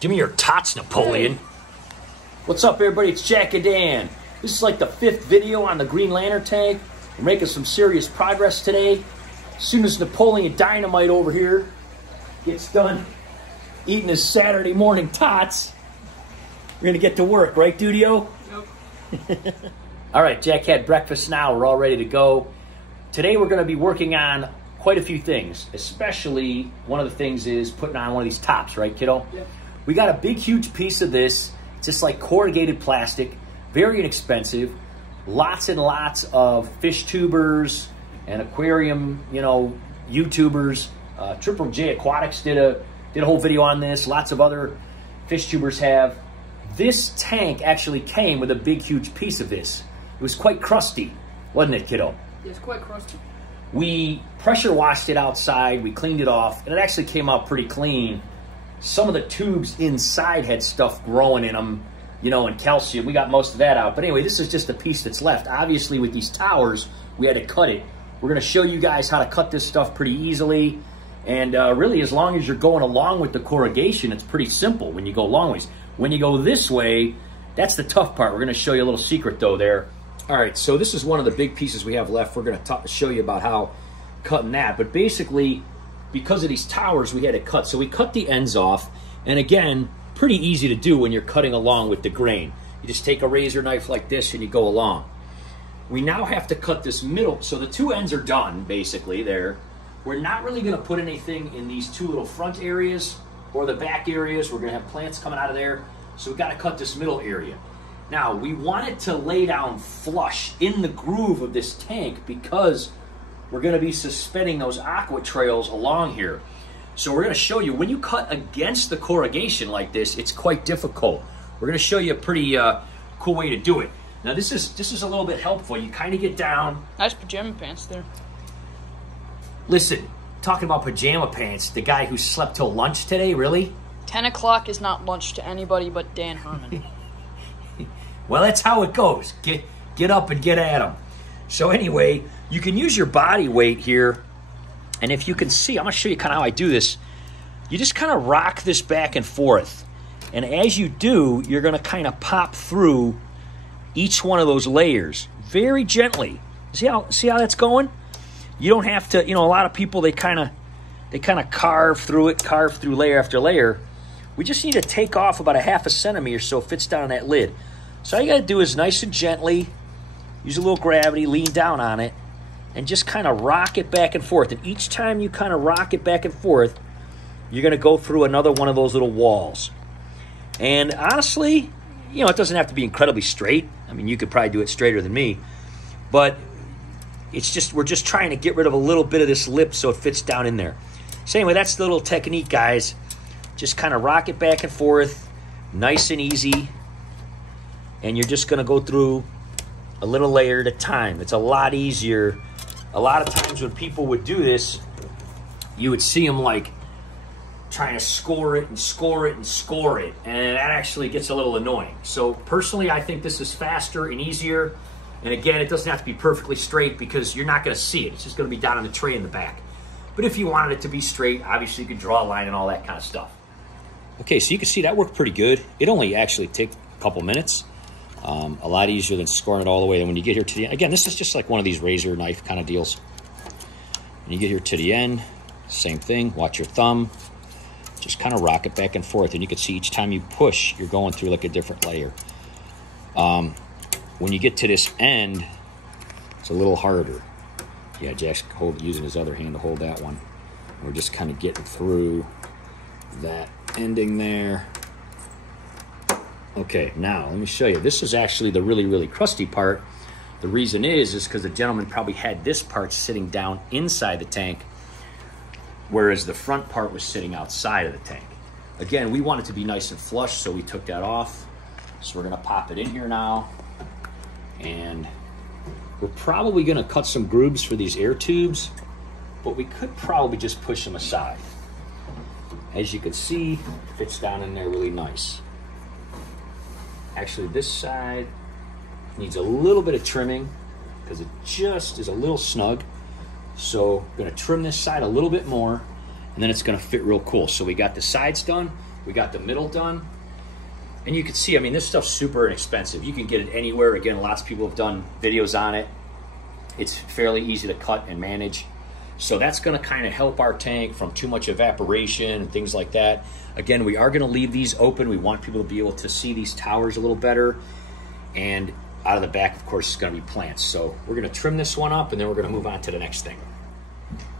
Give me your tots, Napoleon. What's up, everybody? It's Jack and Dan. This is like the 5th video on the Green Lantern tank. We're making some serious progress today. As soon as Napoleon Dynamite over here gets done eating his Saturday morning tots, we're gonna get to work, right, Dudio? Yep. All right, Jack had breakfast now. We're all ready to go. Today we're gonna be working on quite a few things, especially one of the things is putting on one of these tops, right, kiddo? Yep. We got a big, huge piece of this. It's just like corrugated plastic, very inexpensive. Lots and lots of fish tubers and aquarium, you know, YouTubers. Triple J Aquatics did a whole video on this. Lots of other fish tubers have. This tank actually came with a big, huge piece of this. It was quite crusty, wasn't it, kiddo? It's quite crusty. We pressure washed it outside. We cleaned it off, and it actually came out pretty clean. Some of the tubes inside had stuff growing in them, you know, and calcium. We got most of that out. But anyway, this is just the piece that's left. Obviously, with these towers, we had to cut it. We're going to show you guys how to cut this stuff pretty easily. And really, as long as you're going along with the corrugation, it's pretty simple when you go long ways. When you go this way, that's the tough part. We're going to show you a little secret, though, there. All right, so this is one of the big pieces we have left. We're going to show you about how cutting that. But basically, because of these towers, we had to cut. So we cut the ends off. And again, pretty easy to do when you're cutting along with the grain. You just take a razor knife like this and you go along. We now have to cut this middle. So the two ends are done, basically, there. We're not really going to put anything in these two little front areas or the back areas. We're going to have plants coming out of there. So we've got to cut this middle area. Now, we want it to lay down flush in the groove of this tank because we're going to be suspending those aqua trails along here. So we're going to show you, when you cut against the corrugation like this, it's quite difficult. We're going to show you a pretty cool way to do it. Now, this is a little bit helpful. You kind of get down. Nice pajama pants there. Listen, talking about pajama pants, the guy who slept till lunch today, really? 10 o'clock is not lunch to anybody but Dan Herman. Well, that's how it goes. Get up and get at them. So anyway, you can use your body weight here. And if you can see, I'm going to show you kind of how I do this. You just kind of rock this back and forth. And as you do, you're going to kind of pop through each one of those layers very gently. See how that's going? You don't have to, you know, a lot of people, they kind of carve through it, carve through layer after layer. We just need to take off about a ½ centimeter so it fits down on that lid. So all you got to do is nice and gently, use a little gravity, lean down on it, and just kind of rock it back and forth. And each time you kind of rock it back and forth, you're going to go through another one of those little walls. And honestly, you know, it doesn't have to be incredibly straight. I mean, you could probably do it straighter than me. But it's just, we're just trying to get rid of a little bit of this lip so it fits down in there. So anyway, that's the little technique, guys. Just kind of rock it back and forth, nice and easy. And you're just going to go through a little layer at a time. It's a lot easier. A lot of times when people would do this, you would see them like trying to score it and score it and score it. And that actually gets a little annoying. So personally, I think this is faster and easier. And again, it doesn't have to be perfectly straight because you're not going to see it. It's just going to be down on the tray in the back. But if you wanted it to be straight, obviously you could draw a line and all that kind of stuff. Okay, so you can see that worked pretty good. It only actually took a couple minutes. A lot easier than scoring it all the way. And when you get here to the end, again, this is just like one of these razor knife kind of deals. When you get here to the end, same thing. Watch your thumb. Just kind of rock it back and forth. And you can see each time you push, you're going through like a different layer. When you get to this end, it's a little harder. Yeah, Jack's using his other hand to hold that one. We're just kind of getting through that ending there. Okay, now let me show you. This is actually the really, really crusty part. The reason is because the gentleman probably had this part sitting down inside the tank, whereas the front part was sitting outside of the tank. Again, we want it to be nice and flush, so we took that off. So we're gonna pop it in here now. And we're probably gonna cut some grooves for these air tubes, but we could probably just push them aside. As you can see, it fits down in there really nice. Actually, this side needs a little bit of trimming because it just is a little snug. So I'm gonna trim this side a little bit more and then it's gonna fit real cool. So we got the sides done. We got the middle done. And you can see, I mean, this stuff's super inexpensive. You can get it anywhere. Again, lots of people have done videos on it. It's fairly easy to cut and manage. So that's gonna kind of help our tank from too much evaporation and things like that. Again, we are gonna leave these open. We want people to be able to see these towers a little better. And out of the back, of course, is gonna be plants. So we're gonna trim this one up and then we're gonna move on to the next thing.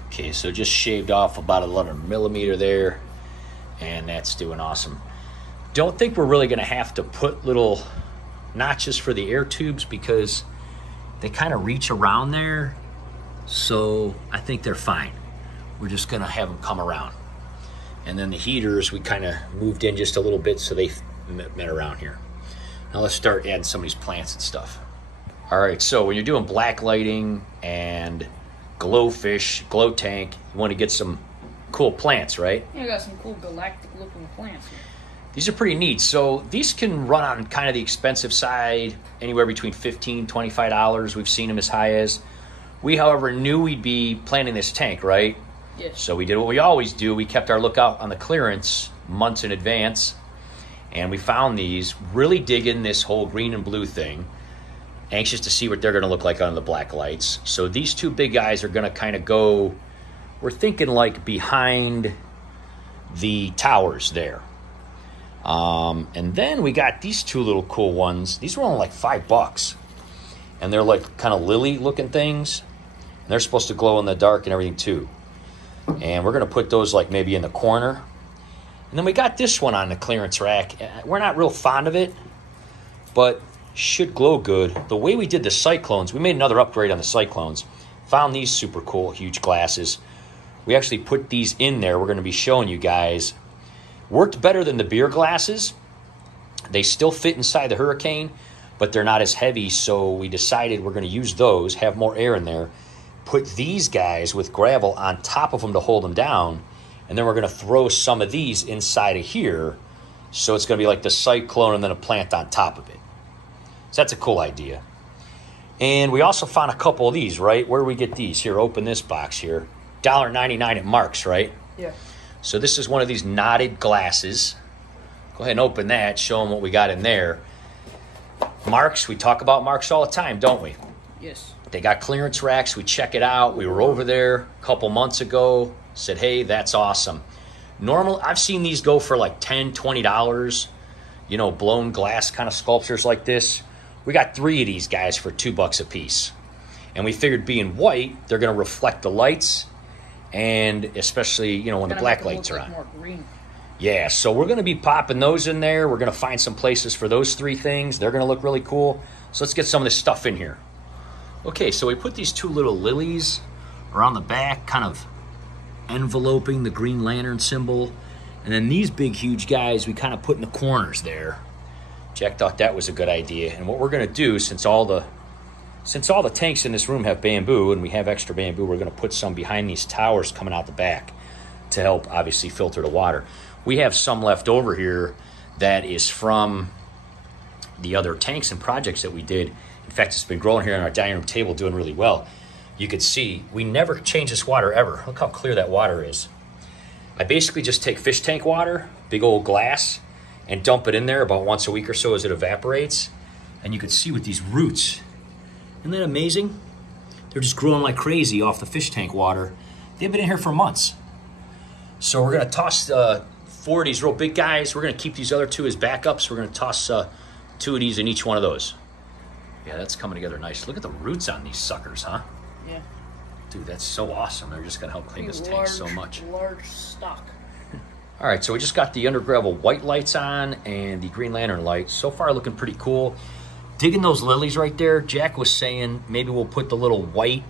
Okay, so just shaved off about 11 millimeter there, and that's doing awesome. Don't think we're really gonna have to put little notches for the air tubes because they kind of reach around there. So I think they're fine. We're just gonna have them come around. And then the heaters, we kind of moved in just a little bit so they met around here. Now let's start adding some of these plants and stuff. All right, so when you're doing black lighting and glow fish, glow tank, you want to get some cool plants, right? Yeah, I got some cool galactic looking plants here. These are pretty neat. So these can run on kind of the expensive side, anywhere between $15, $25. We've seen them as high as. We, however, knew we'd be planting this tank, right? Yes. So we did what we always do. We kept our lookout on the clearance months in advance, and we found these, really digging this whole green and blue thing. Anxious to see what they're going to look like under the black lights. So these two big guys are going to kind of go, we're thinking like behind the towers there. And then we got these two little cool ones. These were only like $5. And they're like kind of lily looking things. And they're supposed to glow in the dark and everything too. And we're going to put those like maybe in the corner. And then we got this one on the clearance rack. We're not real fond of it, but should glow good. The way we did the cyclones, we made another upgrade on the cyclones. Found these super cool, huge glasses. We actually put these in there. We're going to be showing you guys. Worked better than the beer glasses. They still fit inside the Hurricane, but they're not as heavy, so we decided we're going to use those, have more air in there, put these guys with gravel on top of them to hold them down, and then we're going to throw some of these inside of here, so it's going to be like the cyclone and then a plant on top of it. So that's a cool idea. And we also found a couple of these, right? Where do we get these? Here, open this box here. $1.99 at Mark's, right? Yeah. So this is one of these knotted glasses. Go ahead and open that, show them what we got in there. Mark's, we talk about Mark's all the time, don't we? Yes. They got clearance racks. We check it out. We were over there a couple months ago. Said, hey, that's awesome. Normal, I've seen these go for like $10, $20. You know, blown glass kind of sculptures like this. We got 3 of these guys for $2 a piece. And we figured being white, they're going to reflect the lights. And especially, you know, when the black lights are on. More green. Yeah, so we're going to be popping those in there. We're going to find some places for those 3 things. They're going to look really cool. So let's get some of this stuff in here. Okay, so we put these 2 little lilies around the back, kind of enveloping the Green Lantern symbol. And then these big, huge guys we kind of put in the corners there. Jack thought that was a good idea. And what we're going to do, since all the tanks in this room have bamboo and we have extra bamboo, we're going to put some behind these towers coming out the back to help, obviously, filter the water. We have some left over here that is from the other tanks and projects that we did. In fact, it's been growing here on our dining room table, doing really well. You can see we never change this water ever. Look how clear that water is. I basically just take fish tank water, big old glass, and dump it in there about once a week or so as it evaporates. And you can see with these roots, isn't that amazing? They're just growing like crazy off the fish tank water. They've been in here for months. So we're gonna toss 4 of these real big guys. We're gonna keep these other 2 as backups. We're gonna toss 2 of these in each one of those. Yeah, that's coming together nice. Look at the roots on these suckers, huh? Yeah. Dude, that's so awesome. They're just gonna help clean this tank so much. Large stock. All right, so we just got the under gravel white lights on and the Green Lantern lights. So far looking pretty cool. Digging those lilies right there, Jack was saying maybe we'll put the little white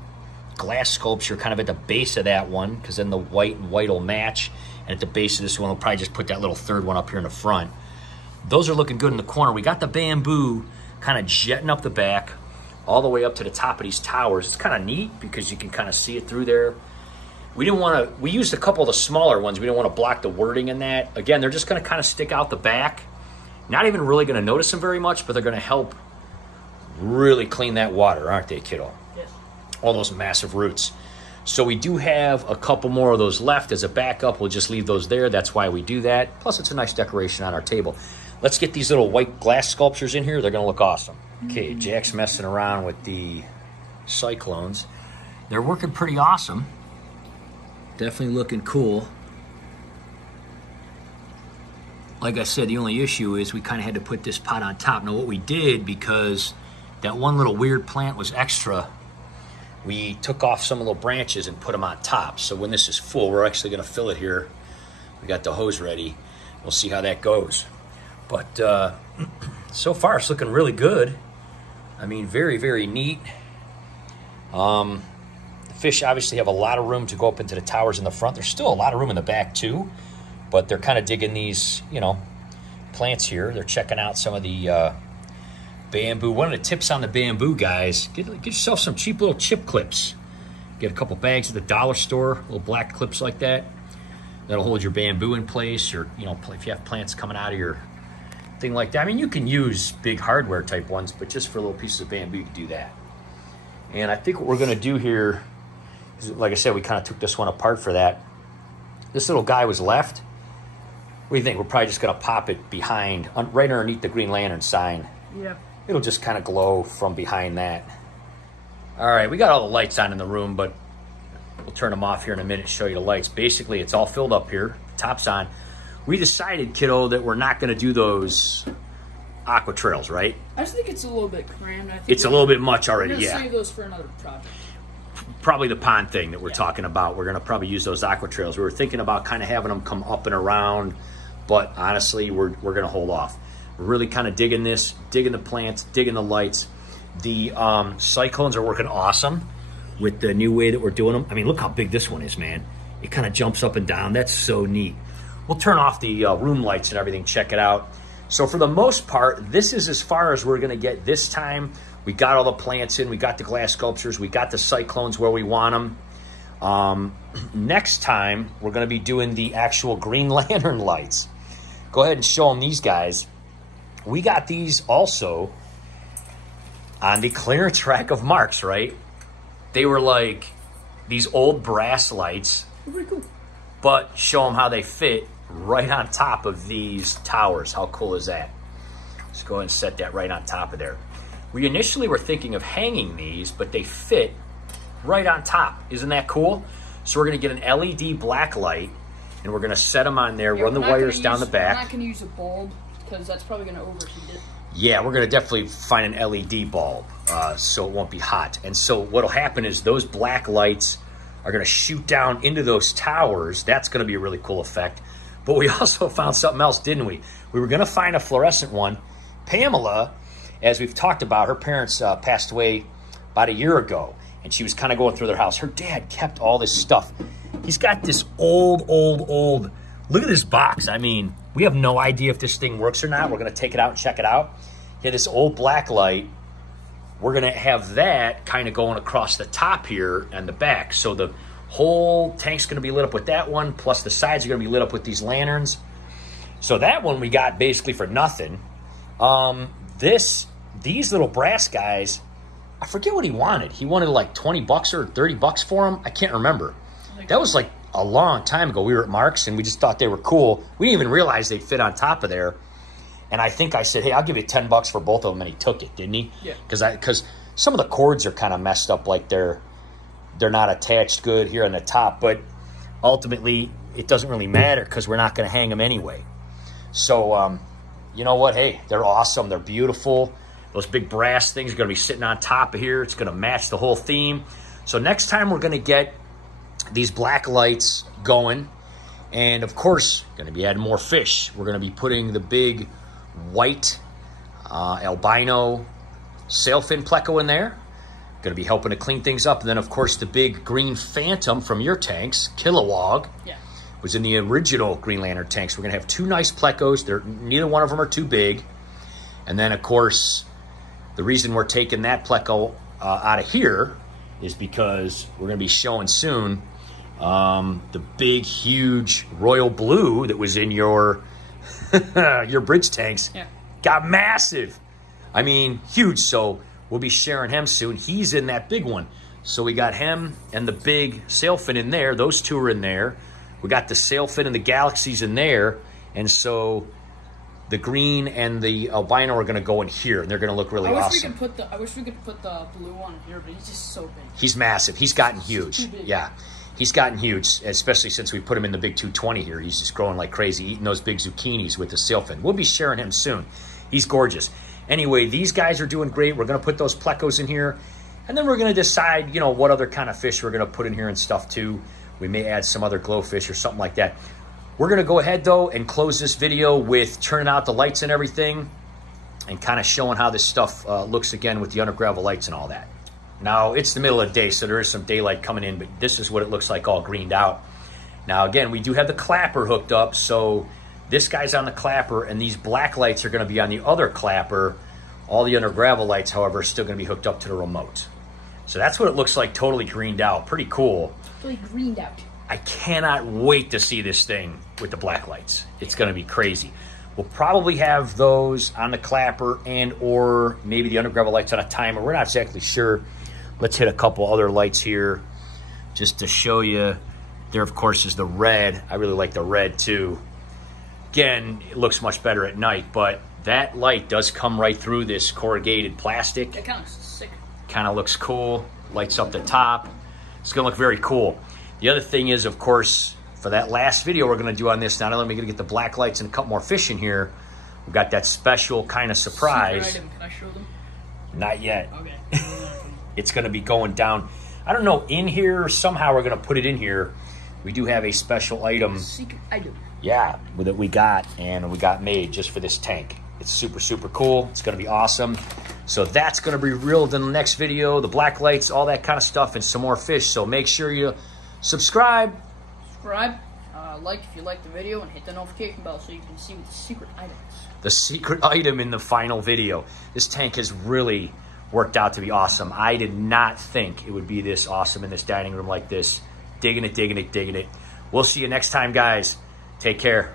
glass sculpture kind of at the base of that one, because then the white and white will match. And at the base of this one, we'll probably just put that little third one up here in the front. Those are looking good in the corner. We got the bamboo kind of jetting up the back all the way up to the top of these towers. It's kind of neat because you can kind of see it through there. We didn't want to, we used a couple of the smaller ones. We didn't want to block the wording in that. Again, they're just going to kind of stick out the back. Not even really going to notice them very much, but they're going to help really clean that water, aren't they, kiddo? Yes. All those massive roots. So we do have a couple more of those left as a backup. We'll just leave those there. That's why we do that. Plus, it's a nice decoration on our table. Let's get these little white glass sculptures in here. They're going to look awesome. Okay, Jack's messing around with the cyclones. They're working pretty awesome. Definitely looking cool. Like I said, the only issue is we kind of had to put this pot on top. Now what we did, because that one little weird plant was extra, we took off some of the little branches and put them on top. So when this is full, we're actually going to fill it here. We got the hose ready. We'll see how that goes. But so far it's looking really good. I mean, very, very neat. The fish obviously have a lot of room to go up into the towers in the front. There's still a lot of room in the back too, but they're kind of digging these, you know, plants here. They're checking out some of the bamboo. One of the tips on the bamboo, guys, get yourself some cheap little chip clips. Get a couple bags at the dollar store, little black clips like that. That'll hold your bamboo in place, or, you know, if you have plants coming out of your thing like that. I mean, you can use big hardware type ones, but just for little pieces of bamboo, you can do that. And I think what we're going to do here is, like I said, we kind of took this one apart for that. This little guy was left. What do you think? We're probably just going to pop it behind, right underneath the Green Lantern sign. Yeah. It'll just kind of glow from behind that. All right, we got all the lights on in the room, but we'll turn them off here in a minute and show you the lights. Basically, it's all filled up here. The top's on. We decided, kiddo, that we're not going to do those aqua trails, right? I just think it's a little bit crammed. I think It's a little bit much already, yeah. Save those for another project. Probably the pond thing that we're talking about. We're going to probably use those aqua trails. We were thinking about kind of having them come up and around, but honestly, we're going to hold off. We're really kind of digging this, digging the plants, digging the lights. The cyclones are working awesome with the new way that we're doing them. I mean, look how big this one is, man. It kind of jumps up and down. That's so neat. We'll turn off the room lights and everything, check it out. So for the most part, this is as far as we're going to get this time. We got all the plants in. We got the glass sculptures. We got the cyclones where we want them. Next time, we're going to be doing the actual Green Lantern lights. Go ahead and show them these guys. We got these also on the clearance rack of Mark's, right? They were like these old brass lights, Pretty cool. but show them how they fit right on top of these towers. How cool is that? Let's go ahead and set that right on top of there. We initially were thinking of hanging these, but they fit right on top. Isn't that cool? So we're going to get an LED black light, and we're going to set them on there, run the wires down the back. We're not going to use a bulb, because that's probably going to overheat it. Yeah, we're going to definitely find an LED bulb so it won't be hot. And so what will happen is those black lights are going to shoot down into those towers. That's going to be a really cool effect. But we also found something else, didn't we? We were going to find a fluorescent one. Pamela, as we've talked about, her parents passed away about a year ago, and she was kind of going through their house. Her dad kept all this stuff. He's got this old, look at this box. I mean, we have no idea if this thing works or not. We're going to take it out and check it out. He had this old black light. We're going to have that kind of going across the top here and the back. So the whole tank's going to be lit up with that one, plus the sides are going to be lit up with these lanterns. So that one we got basically for nothing. These little brass guys, I forget what he wanted. He wanted like 20 bucks or 30 bucks for them. I can't remember. That was like a long time ago. We were at Mark's and we just thought they were cool. We didn't even realize they'd fit on top of there. And I think I said, hey, I'll give you 10 bucks for both of them. And he took it, didn't he? Yeah. Because some of the cords are kind of messed up, like they're not attached good here on the top. But ultimately, it doesn't really matter because we're not going to hang them anyway. So, you know what? Hey, they're awesome. They're beautiful. Those big brass things are going to be sitting on top of here. It's going to match the whole theme. So next time we're going to get these black lights going. And, of course, going to be adding more fish. We're going to be putting the big white albino sailfin pleco in there. Going to be helping to clean things up. And then, of course, the big green phantom from your tanks, Kilowog, was in the original Green Lantern tanks. We're going to have two nice plecos. Neither one of them are too big. And then, of course, the reason we're taking that pleco out of here is because we're going to be showing soon the big, huge royal blue that was in your your bridge tanks. Got massive. I mean, huge. So we'll be sharing him soon. He's in that big one. So we got him and the big sailfin in there. Those two are in there. We got the sailfin and the galaxies in there. And so the green and the albino are going to go in here, and they're going to look really awesome. I wish we could put the blue one here, but he's just so big. He's massive. He's gotten huge. Yeah. He's gotten huge, especially since we put him in the big 220 here. He's just growing like crazy, eating those big zucchinis with the sailfin. We'll be sharing him soon. He's gorgeous. Anyway, these guys are doing great. We're going to put those plecos in here, and then we're going to decide, you know, what other kind of fish we're going to put in here and stuff too. We may add some other glowfish or something like that. We're going to go ahead, though, and close this video with turning out the lights and everything and kind of showing how this stuff looks again with the under gravel lights and all that. Now, it's the middle of the day, so there is some daylight coming in, but this is what it looks like all greened out. Now, again, we do have the clapper hooked up, so this guy's on the clapper, and these black lights are going to be on the other clapper. All the under gravel lights, however, are still going to be hooked up to the remote. So that's what it looks like, totally greened out. Pretty cool. Totally greened out. I cannot wait to see this thing with the black lights. It's going to be crazy. We'll probably have those on the clapper and or maybe the under gravel lights on a timer. We're not exactly sure. Let's hit a couple other lights here just to show you. There, of course, is the red. I really like the red, too. Again, it looks much better at night, but that light does come right through this corrugated plastic. That kind of sick. Kind of looks cool. Lights up the top. It's going to look very cool. The other thing is, of course, for that last video we're going to do on this, not only are we going to get the black lights and a couple more fish in here, we've got that special kind of surprise. Secret item. Can I show them? Not yet. Okay. It's going to be going down. I don't know, in here, somehow we're going to put it in here. We do have a special item. Secret item. Yeah, that we got, and we got made just for this tank. It's super, super cool. It's going to be awesome. So that's going to be revealed in the next video, the black lights, all that kind of stuff, and some more fish. So make sure you subscribe. Like if you like the video, and hit the notification bell so you can see what the secret item is. The secret item in the final video. This tank has really worked out to be awesome. I did not think it would be this awesome in this dining room like this. Digging it, digging it, digging it. We'll see you next time, guys. Take care.